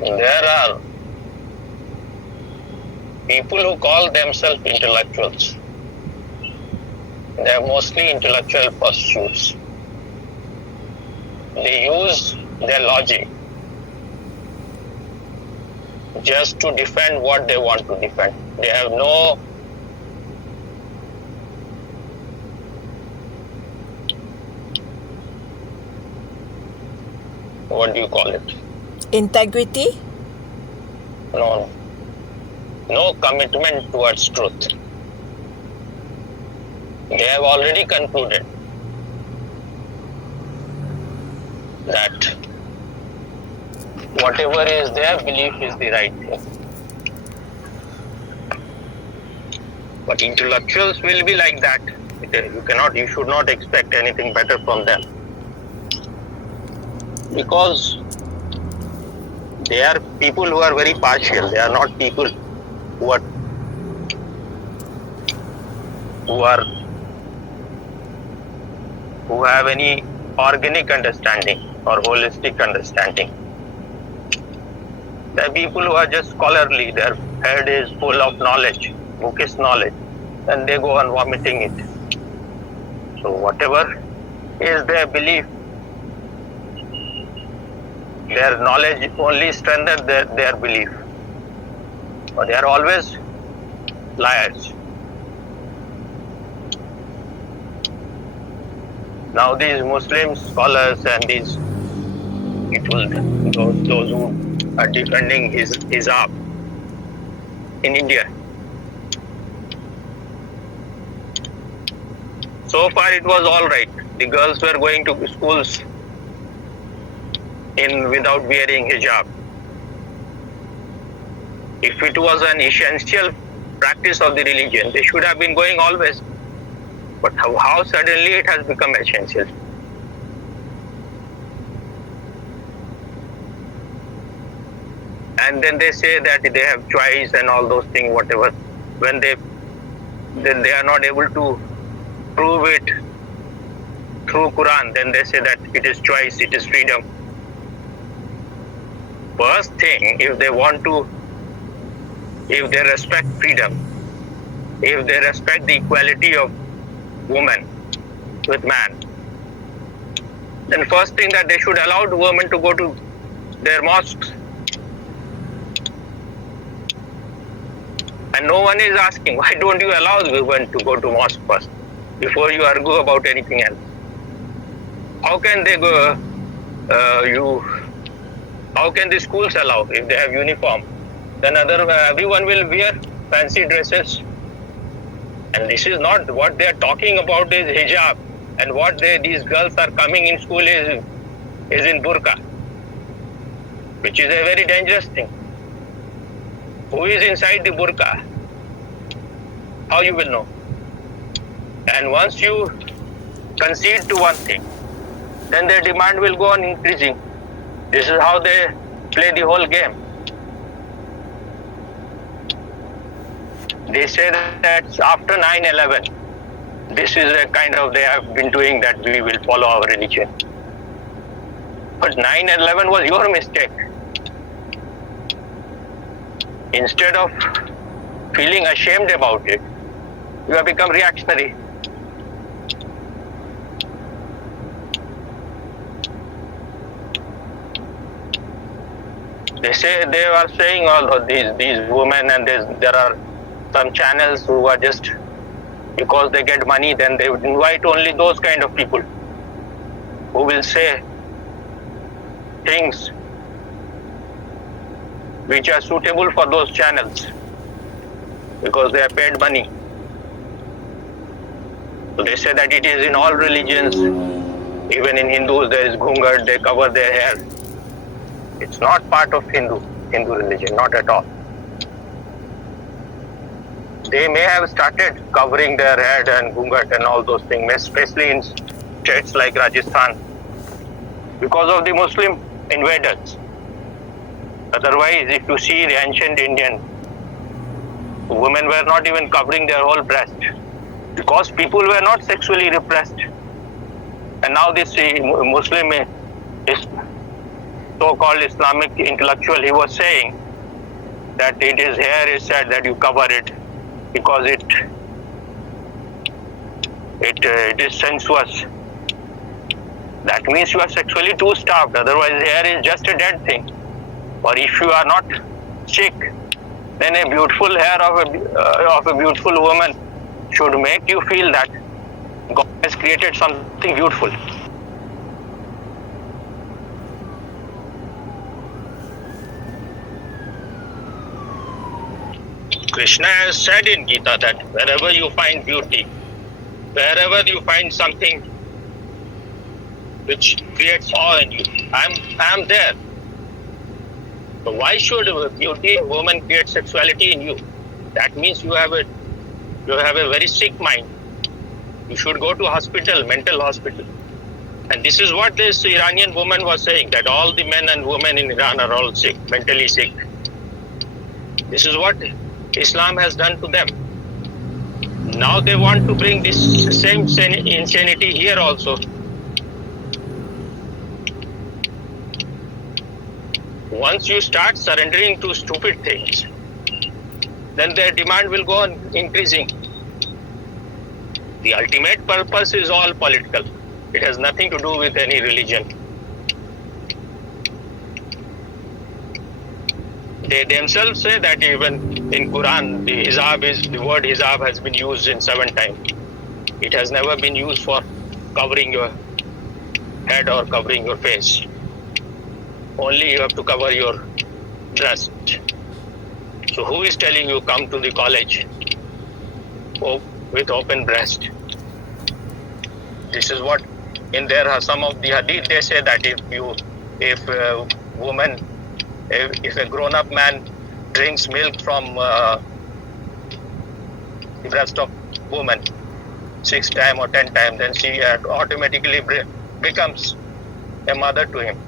There are people who call themselves intellectuals. They are mostly intellectual pursuits. They use their logic just to defend what they want to defend. They have no what do you call it? Integrity? No commitment towards truth. They have already concluded that whatever is their belief is the right thing. But intellectuals will be like that. You should not expect anything better from them. Because they are people who are very partial. They are not people who have any organic understanding or holistic understanding. They are people who are just scholarly. Their head is full of knowledge, bookish knowledge, and they go on vomiting it. So whatever is their belief, their knowledge only strengthens their belief. But they are always liars. Now these Muslim scholars and those who are defending hijab in India. So far it was all right. The girls were going to schools without wearing hijab. If it was an essential practice of the religion, they should have been going always. But how suddenly it has become essential? And then they say that they have choice and all those things, whatever. When they are not able to prove it through Quran, then they say that it is choice, it is freedom. First thing, if they respect freedom, if they respect the equality of woman with man, then first thing that they should allow the women to go to their mosques. And no one is asking, why don't you allow the women to go to mosque first before you argue about anything else? How can they go? How can the schools allow if they have uniform? Then everyone will wear fancy dresses. And this is not what they are talking about is hijab. And what these girls are coming in school is in burqa, which is a very dangerous thing. Who is inside the burqa? How you will know? And once you concede to one thing, then their demand will go on increasing. This is how they play the whole game. They say that after 9/11, this is a kind of they have been doing that we will follow our religion. But 9/11 was your mistake. Instead of feeling ashamed about it, you have become reactionary. They are saying all of these women, and there are some channels who are just because they get money, then they would invite only those kind of people who will say things which are suitable for those channels because they are paid money. So they say that it is in all religions, even in Hindus there is ghungat, they cover their hair. It's not part of Hindu religion, not at all. They may have started covering their head and ghungat and all those things, especially in states like Rajasthan, because of the Muslim invaders. Otherwise, if you see the ancient Indian, women were not even covering their whole breast because people were not sexually repressed. And now this Muslim so-called Islamic intellectual, he was saying that it is here is said that you cover it because it is sensuous. That means you are sexually too starved. Otherwise, hair is just a dead thing. Or if you are not sick, then a beautiful hair of a beautiful woman should make you feel that God has created something beautiful. Krishna has said in Gita that wherever you find beauty, wherever you find something which creates awe in you, I am there. So why should a beauty woman create sexuality in you? That means you have a very sick mind. You should go to hospital, mental hospital. And this is what this Iranian woman was saying, that all the men and women in Iran are all sick, mentally sick. This is what Islam has done to them. Now they want to bring this same insanity here also. Once you start surrendering to stupid things, then their demand will go on increasing. The ultimate purpose is all political. It has nothing to do with any religion. They themselves say that even in Quran, the word hijab has been used in 7 times. It has never been used for covering your head or covering your face. Only you have to cover your breast. So who is telling you come to the college with open breast? This is what in there are some of the hadith they say that if a woman, if a grown-up man drinks milk from the breast of woman 6 times or 10 times, then she automatically becomes a mother to him.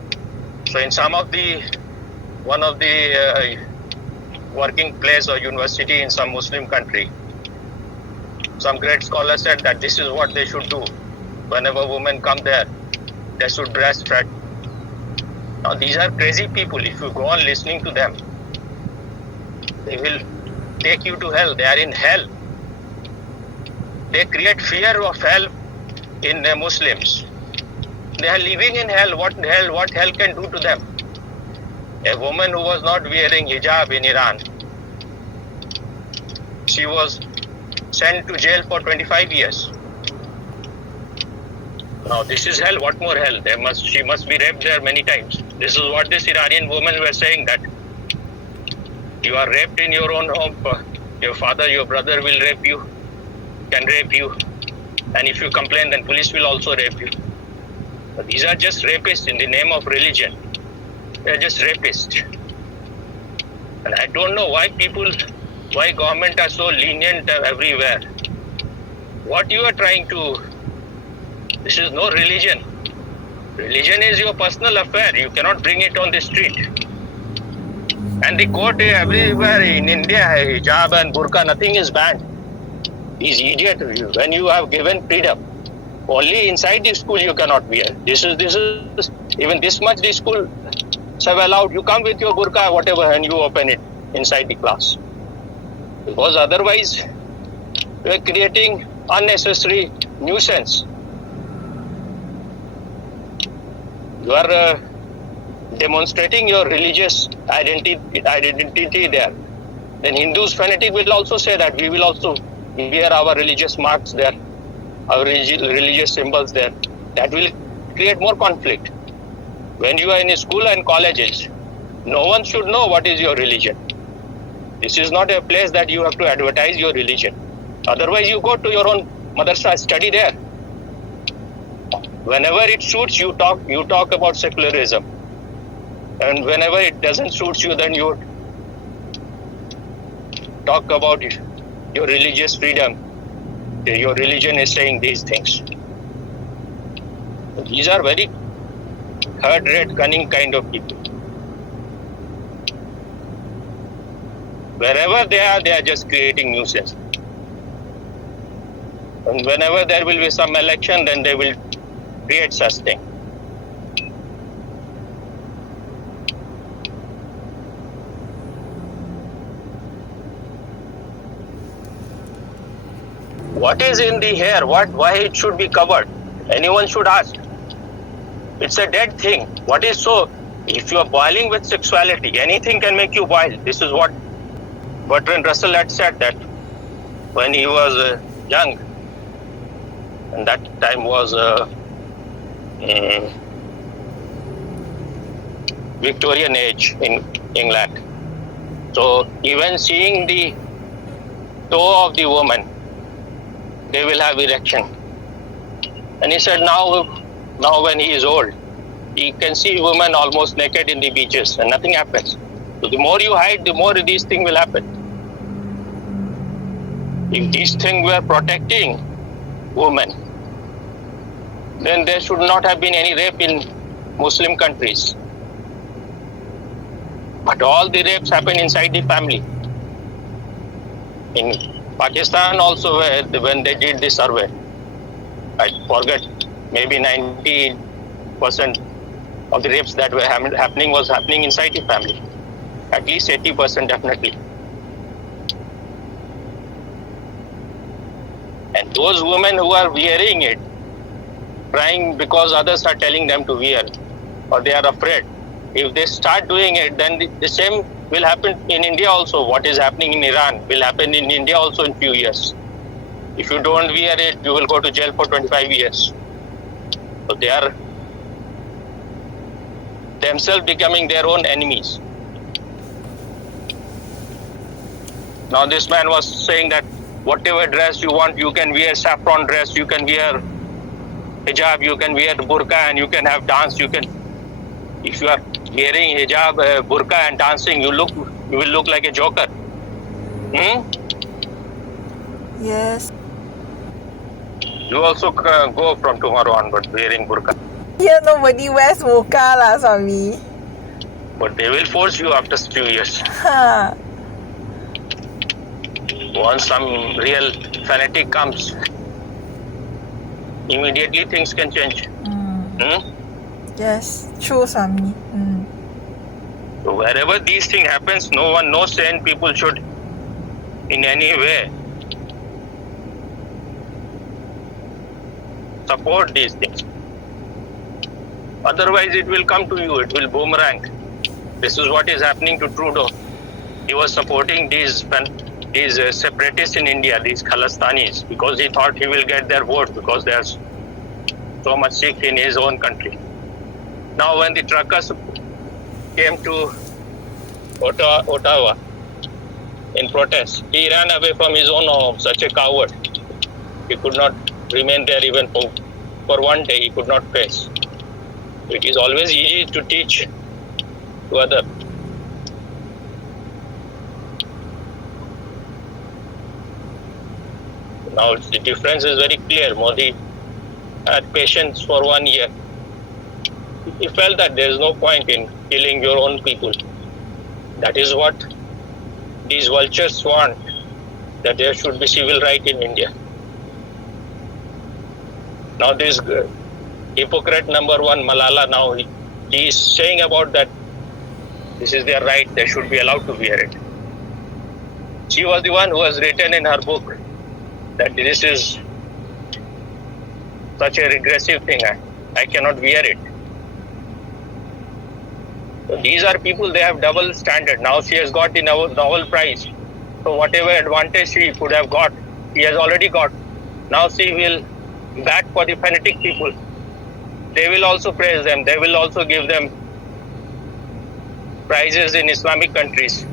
So in one of the working place or university in some Muslim country, some great scholar said that this is what they should do. Whenever women come there, they should breastfeed. Now these are crazy people. If you go on listening to them, they will take you to hell. They are in hell. They create fear of hell in the Muslims. They are living in hell. What hell can do to them? A woman who was not wearing hijab in Iran, she was sent to jail for 25 years. Now this is hell. What more hell? She must be raped there many times. This is what this Iranian woman were saying, that you are raped in your own home. Your father, your brother will rape you, can rape you. And if you complain, then police will also rape you. But these are just rapists in the name of religion. They are just rapists. And I don't know why government are so lenient everywhere. What you are trying to, this is no religion. Religion is your personal affair. You cannot bring it on the street. And the court everywhere in India, hijab and burqa, nothing is banned. These idiots, when you have given freedom, only inside the school you cannot wear. This is even this much the school have allowed. You come with your burqa, whatever, and you open it inside the class. Because otherwise, you are creating unnecessary nuisance. You are demonstrating your religious identity there. Then Hindus fanatic will also say that we will also wear our religious marks there, our religious symbols there. That will create more conflict. When you are in school and colleges, no one should know what is your religion. This is not a place that you have to advertise your religion. Otherwise, you go to your own madrasa, study there. Whenever it suits you, talk about secularism. And whenever it doesn't suit you, then you talk about your religious freedom. Your religion is saying these things. These are very third-rate, cunning kind of people. Wherever they are just creating nuisance. And whenever there will be some election, then they will create such thing. What is in the hair? Why it should be covered? Anyone should ask. It's a dead thing. What is so? If you are boiling with sexuality, anything can make you boil. This is what Bertrand Russell had said, that when he was young, and that time was Victorian age in England. So even seeing the toe of the woman, they will have erection. And he said now when he is old, he can see women almost naked in the beaches and nothing happens. So the more you hide, the more these things will happen. If these things were protecting women, then there should not have been any rape in Muslim countries. But all the rapes happen inside the family. In Pakistan also, when they did the survey, I forget, maybe 90% of the rapes that were happening was happening inside the family. At least 80% definitely. And those women who are wearing it, crying because others are telling them to wear, or they are afraid, if they start doing it, then the same will happen in India also. What is happening in Iran will happen in India also in few years. If you don't wear it, you will go to jail for 25 years. So they are themselves becoming their own enemies. Now this man was saying that whatever dress you want, you can wear saffron dress, you can wear hijab, you can wear burqa, and you can have dance. If you are wearing hijab, burqa and dancing, you will look like a joker. Yes. You also go from tomorrow onward wearing burqa. Here nobody wears burqa lah, Swami. But they will force you after a few years. Ha. Once some real fanatic comes, immediately things can change. Yes, true, Swami. So wherever these things happens, no sane people should in any way support these things. Otherwise it will come to you, it will boomerang. This is what is happening to Trudeau. He was supporting these separatists in India, these Khalistanis, because he thought he will get their vote because there's so much Sikh in his own country. Now when the truckers came to Ottawa in protest, he ran away from his own home, such a coward. He could not remain there even for one day, he could not face. It is always easy to teach to others. Now the difference is very clear. Modi had patience for 1 year. He felt that there is no point in killing your own people. That is what these vultures want, that there should be civil right in India. Now this hypocrite number one, Malala, now he is saying about that this is their right, they should be allowed to wear it. She was the one who has written in her book that this is such a regressive thing, I cannot wear it. So these are people, they have double standard. Now she has got the Nobel Prize. So whatever advantage she could have got, she has already got. Now she will back for the fanatic people. They will also praise them. They will also give them prizes in Islamic countries.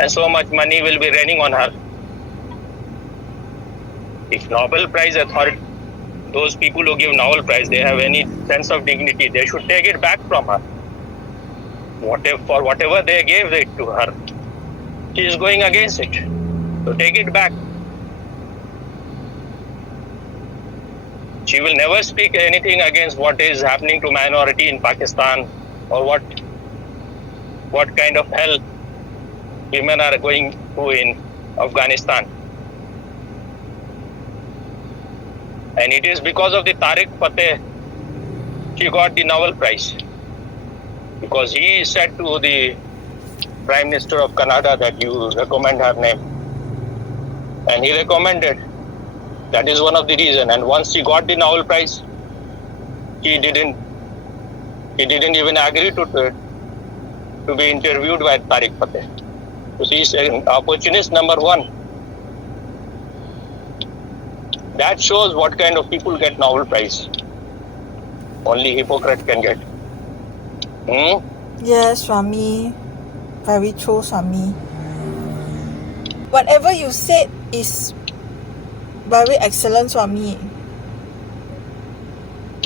And so much money will be raining on her. If Nobel Prize authority, those people who give Nobel Prize, they have any sense of dignity, they should take it back from her. For whatever they gave it to her, she is going against it. So take it back. She will never speak anything against what is happening to minority in Pakistan, or what kind of hell women are going through in Afghanistan. And it is because of the Tariq Fateh she got the Nobel Prize. Because he said to the Prime Minister of Canada that you recommend her name. And he recommended. That is one of the reason. And once he got the Nobel Prize, he didn't even agree to be interviewed by Tariq Fateh. So he is an opportunist number one. That shows what kind of people get Nobel Prize. Only hypocrite can get. Yes, Swami. Very true, Swami. Whatever you said is very excellent, Swami.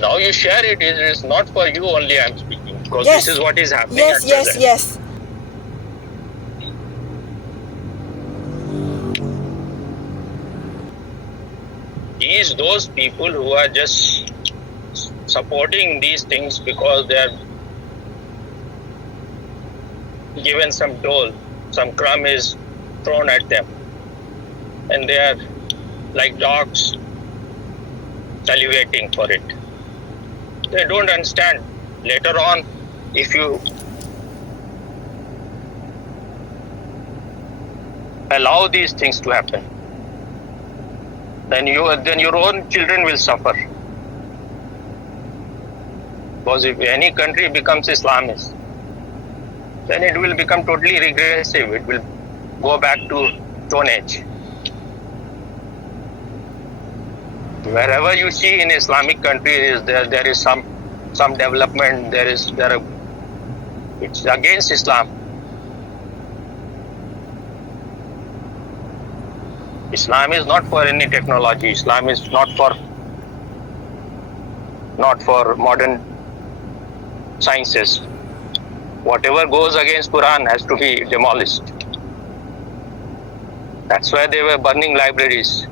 Now you share it. It is not for you only I am speaking. Because Yes. this is what is happening Yes, at yes, present. yes. Those people who are just supporting these things because they are given some dole, some crumb is thrown at them, and they are like dogs salivating for it. They don't understand. Later on, if you allow these things to happen, then your own children will suffer. Because if any country becomes Islamist, then it will become totally regressive. It will go back to Stone Age. Wherever you see in Islamic countries, there is some development. It's against Islam. Islam is not for any technology. Islam is not for modern sciences. Whatever goes against Quran has to be demolished. That's why they were burning libraries.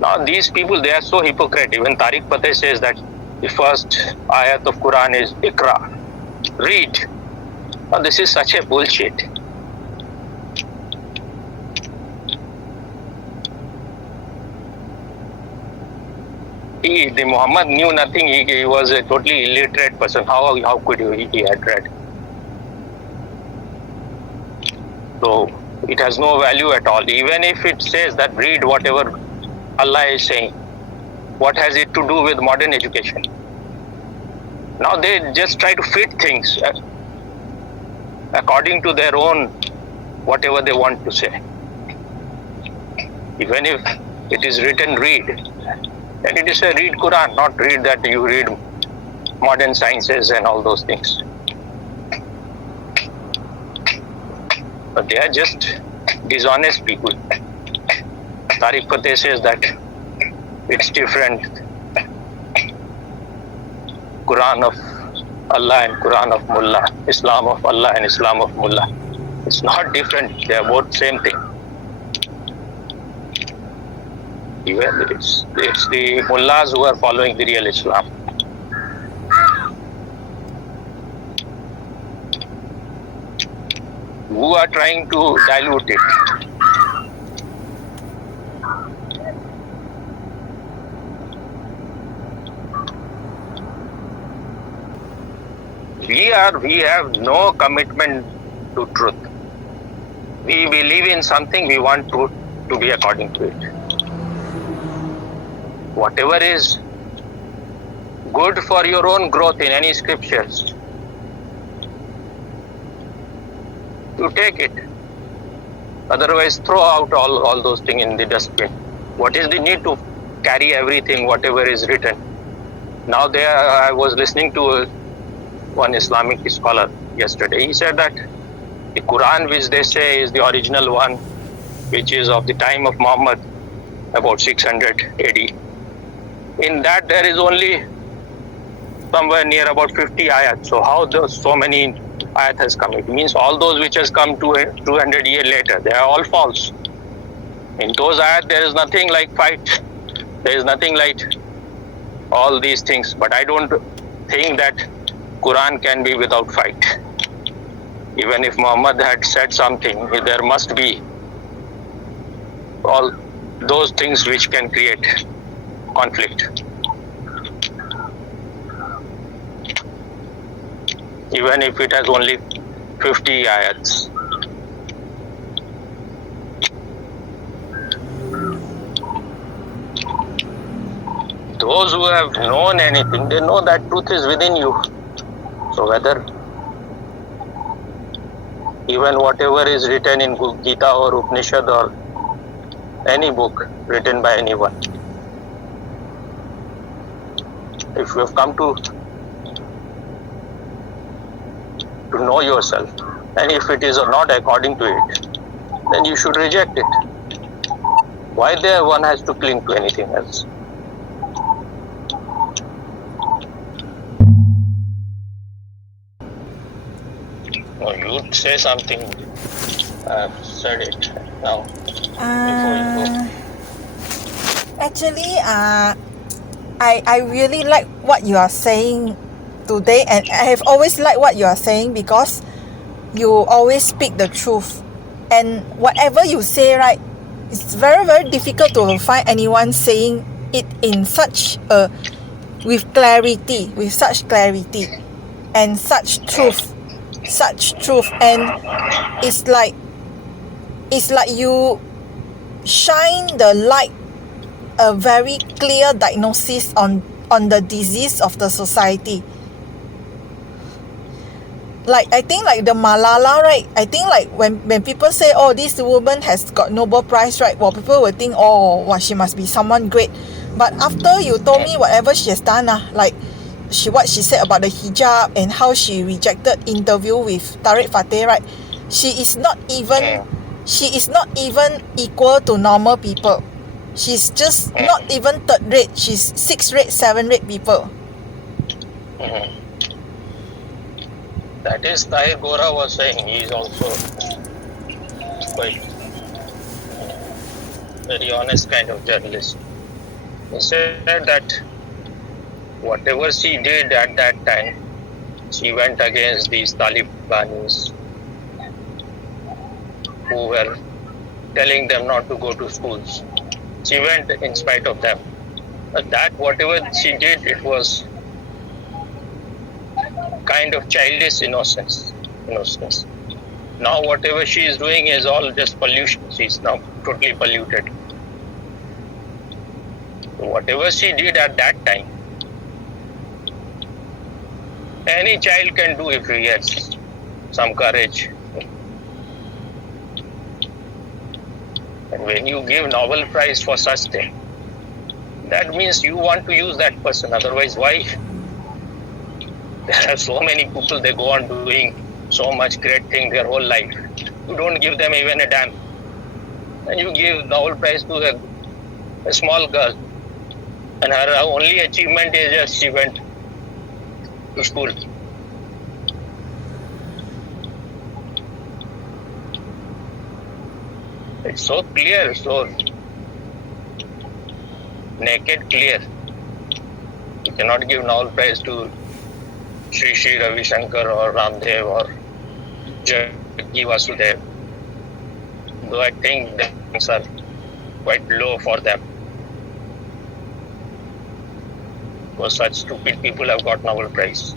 Now these people, they are so hypocrite. Even Tariq Fateh says that the first ayat of Quran is Iqra, read. Now this is such a bullshit. The Muhammad knew nothing. He was a totally illiterate person. How could he had read? So it has no value at all. Even if it says that read whatever Allah is saying, what has it to do with modern education? Now they just try to fit things according to their own, whatever they want to say. Even if it is written read, then it is a read Quran, not read that you read modern sciences and all those things. But they are just dishonest people. Tariq Fateh says that it's different. Quran of Allah and Quran of Mullah, Islam of Allah and Islam of Mullah. It's not different. They are both same thing. Even it's the mullahs who are following the real Islam. Who are trying to dilute it. We have no commitment to truth. We believe in something, we want to be according to it. Whatever is good for your own growth in any scriptures, you take it. Otherwise, throw out all those things in the dustbin. What is the need to carry everything, whatever is written? Now I was listening to one Islamic scholar yesterday. He said that the Quran, which they say is the original one, which is of the time of Muhammad, about 600 AD, in that there is only somewhere near about 50 ayat. So how so many ayat has come? It means all those which has come 200 years later, they are all false. In those ayat there is nothing like fight. There is nothing like all these things. But I don't think that Quran can be without fight. Even if Muhammad had said something, there must be all those things which can create conflict. Even if it has only 50 ayats. those who have known anything, they know that truth is within you. So whether even whatever is written in Gita or Upanishad or any book written by anyone, if you have come to know yourself, and if it is not according to it, then you should reject it. Why there one has to cling to anything else? No, you say something. I've said it now. Before you go. Actually, I really like what you are saying today, and I have always liked what you are saying because you always speak the truth. And whatever you say, right, it's very, very difficult to find anyone saying it in such with such clarity and such truth, and it's like you shine the light, a very clear diagnosis on the disease of the society. Like, I think like the Malala, right? I think like when people say, oh, this woman has got Nobel Prize, right? Well, people will think, oh, well, she must be someone great. But after you told me whatever she has done, like what she said about the hijab and how she rejected interview with Tariq Fateh, right? She is not even equal to normal people. She's just not even third rate. She's 6th rate, 7th rate people. That is Tahir Gora was saying. He is also quite very honest kind of journalist. He said that whatever she did at that time, she went against these Talibanis who were telling them not to go to schools. She went in spite of them. But that whatever she did, it was kind of childish innocence. Now whatever she is doing is all just pollution. She is now totally polluted. So whatever she did at that time, any child can do if he has some courage. And when you give Nobel Prize for such thing, that means you want to use that person. Otherwise, why? There are so many people, they go on doing so much great thing their whole life. You don't give them even a damn. And you give Nobel Prize to a small girl. And her only achievement is just she went to school. It's so clear, so naked clear. You cannot give Nobel Prize to Sri Ravi Shankar or Ramdev or Jaggi Vasudev. Though I think the things are quite low for them. Because such stupid people have got Nobel Prize.